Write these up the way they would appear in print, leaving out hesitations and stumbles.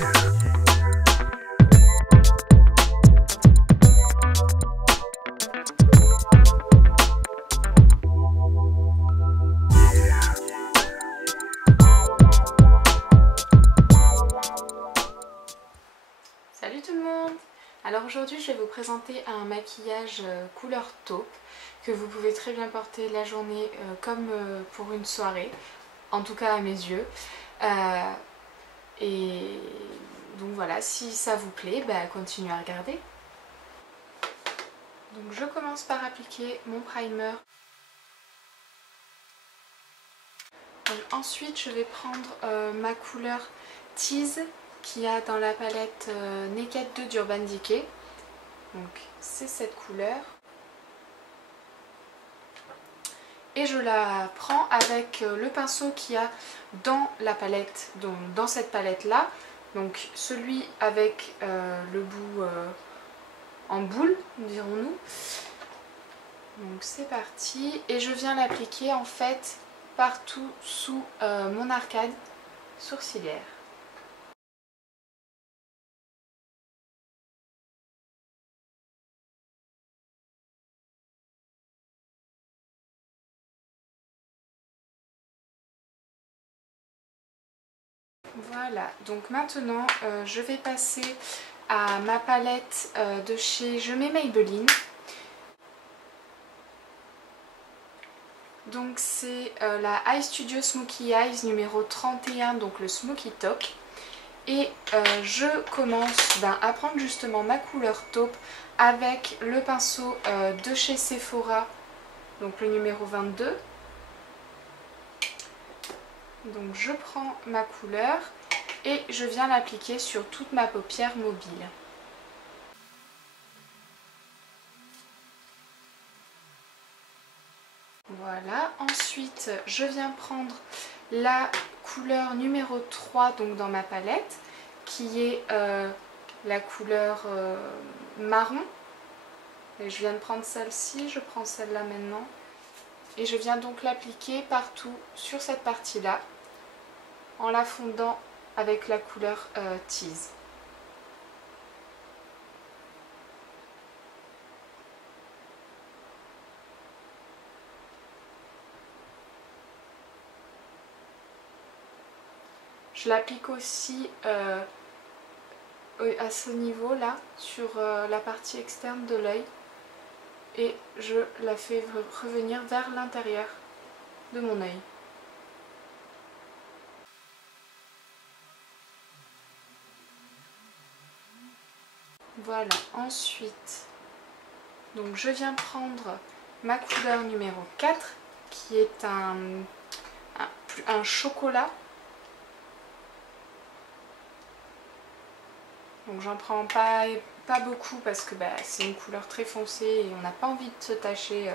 Salut tout le monde! Alors aujourd'hui je vais vous présenter un maquillage couleur taupe que vous pouvez très bien porter la journée comme pour une soirée, en tout cas à mes yeux. Et donc voilà, si ça vous plaît, continuez à regarder. Donc je commence par appliquer mon primer. Donc, ensuite je vais prendre ma couleur Tease qu'il y a dans la palette Naked 2 d'Urban Decay. Donc c'est cette couleur. Et je la prends avec le pinceau qu'il y a dans la palette, donc dans cette palette là. Donc celui avec le bout en boule, dirons-nous. Donc c'est parti. Et je viens l'appliquer en fait partout sous mon arcade sourcilière. Voilà, donc maintenant je vais passer à ma palette de chez Je mets Maybelline. Donc c'est la Eye Studio Smoky Eyes numéro 31, donc le Smoky Top. Et je commence à prendre justement ma couleur taupe avec le pinceau de chez Sephora, donc le numéro 22. Donc je prends ma couleur et je viens l'appliquer sur toute ma paupière mobile. Voilà, ensuite je viens prendre la couleur numéro 3 donc dans ma palette, qui est la couleur marron. Et je viens de prendre celle-ci, je prends celle-là maintenant. Et je viens donc l'appliquer partout sur cette partie-là, en la fondant avec la couleur Tease. Je l'applique aussi à ce niveau-là, sur la partie externe de l'œil. Et je la fais revenir vers l'intérieur de mon œil. Voilà, ensuite, donc je viens prendre ma couleur numéro 4, qui est un chocolat. Donc j'en prends pas beaucoup parce que c'est une couleur très foncée et on n'a pas envie de se tacher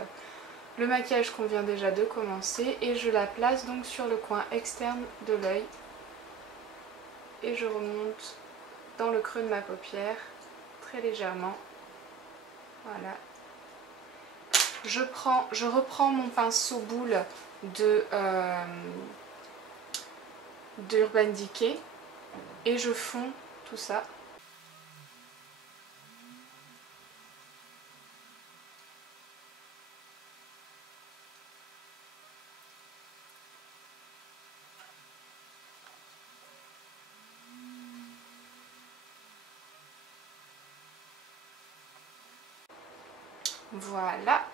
le maquillage qu'on vient déjà de commencer. Et je la place donc sur le coin externe de l'œil. Et je remonte dans le creux de ma paupière très légèrement. Voilà. Je reprends mon pinceau boule d'Urban Decay et je fonds tout ça. Voilà.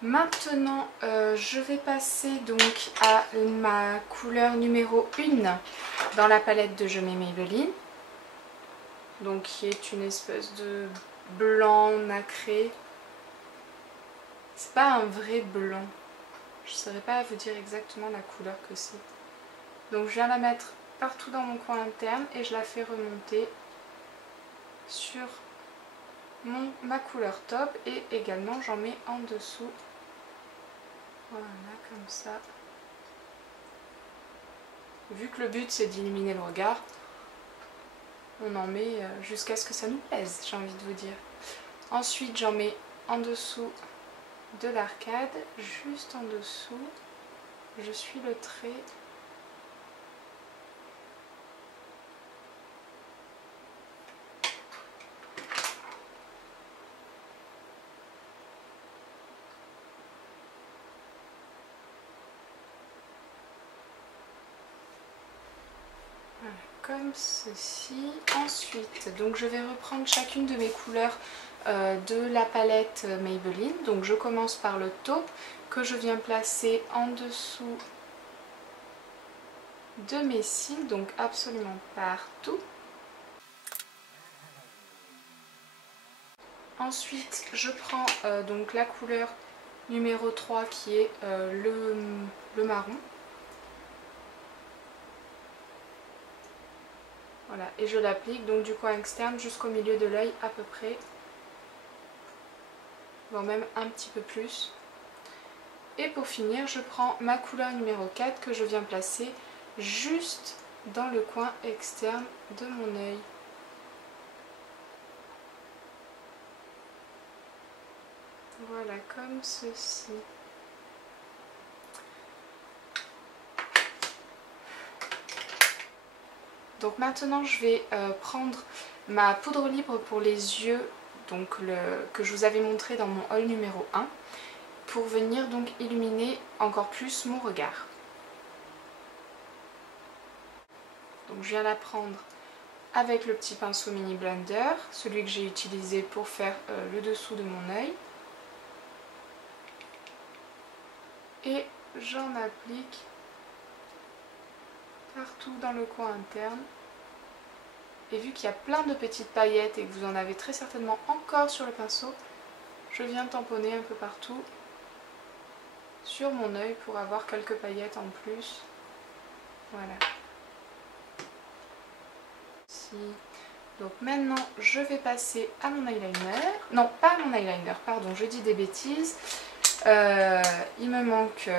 Maintenant, je vais passer donc à ma couleur numéro 1 dans la palette de Je mets Maybelline. Donc qui est une espèce de blanc nacré. C'est pas un vrai blanc. Je ne saurais pas vous dire exactement la couleur que c'est. Donc je viens la mettre partout dans mon coin interne et je la fais remonter sur ma couleur top et également j'en mets en dessous. Voilà, comme ça. Vu que le but c'est d'illuminer le regard, on en met jusqu'à ce que ça nous plaise, j'ai envie de vous dire. Ensuite j'en mets en dessous de l'arcade, juste en dessous. Je suis le trait. comme ceci. Ensuite, donc je vais reprendre chacune de mes couleurs de la palette Maybelline. Donc je commence par le taupe que je viens placer en dessous de mes cils, donc absolument partout. Ensuite, je prends donc la couleur numéro 3 qui est le marron. Voilà, et je l'applique donc du coin externe jusqu'au milieu de l'œil à peu près, voire même un petit peu plus. Et pour finir, je prends ma couleur numéro 4 que je viens placer juste dans le coin externe de mon œil. Voilà, comme ceci. Donc maintenant je vais prendre ma poudre libre pour les yeux, donc que je vous avais montré dans mon haul numéro 1, pour venir donc illuminer encore plus mon regard. Donc je viens la prendre avec le petit pinceau mini blender, celui que j'ai utilisé pour faire le dessous de mon œil. Et j'en applique partout dans le coin interne. Et vu qu'il y a plein de petites paillettes et que vous en avez très certainement encore sur le pinceau, je viens tamponner un peu partout sur mon œil pour avoir quelques paillettes en plus. Voilà. Ici. Donc maintenant je vais passer à mon eyeliner. Non, pas à mon eyeliner, pardon, je dis des bêtises. Il me manque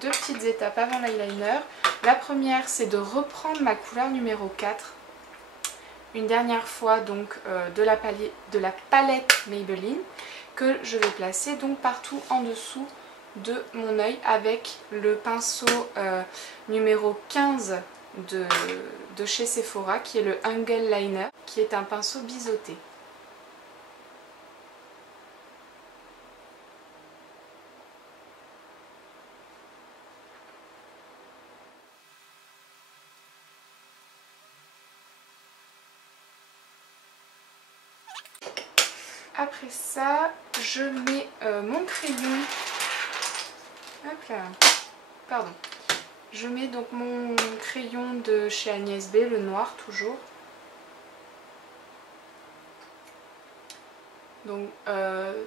deux petites étapes avant l'eyeliner. La première, c'est de reprendre ma couleur numéro 4 une dernière fois, donc de la palette Maybelline, que je vais placer donc partout en dessous de mon œil avec le pinceau numéro 15 de chez Sephora, qui est le Angle Liner, qui est un pinceau biseauté. Après ça, je mets mon crayon. Hop là. Pardon. Je mets donc mon crayon de chez Agnès B, le noir toujours. Donc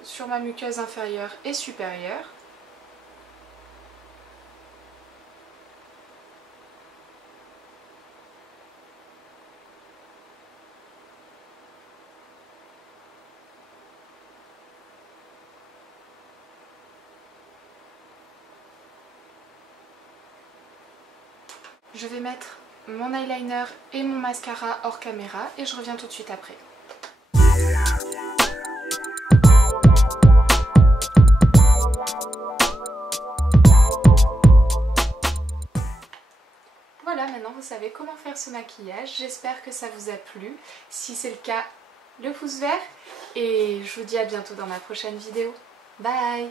sur ma muqueuse inférieure et supérieure. Je vais mettre mon eyeliner et mon mascara hors caméra et je reviens tout de suite après. Voilà, maintenant vous savez comment faire ce maquillage. J'espère que ça vous a plu. Si c'est le cas, le pouce vert. Et je vous dis à bientôt dans ma prochaine vidéo. Bye!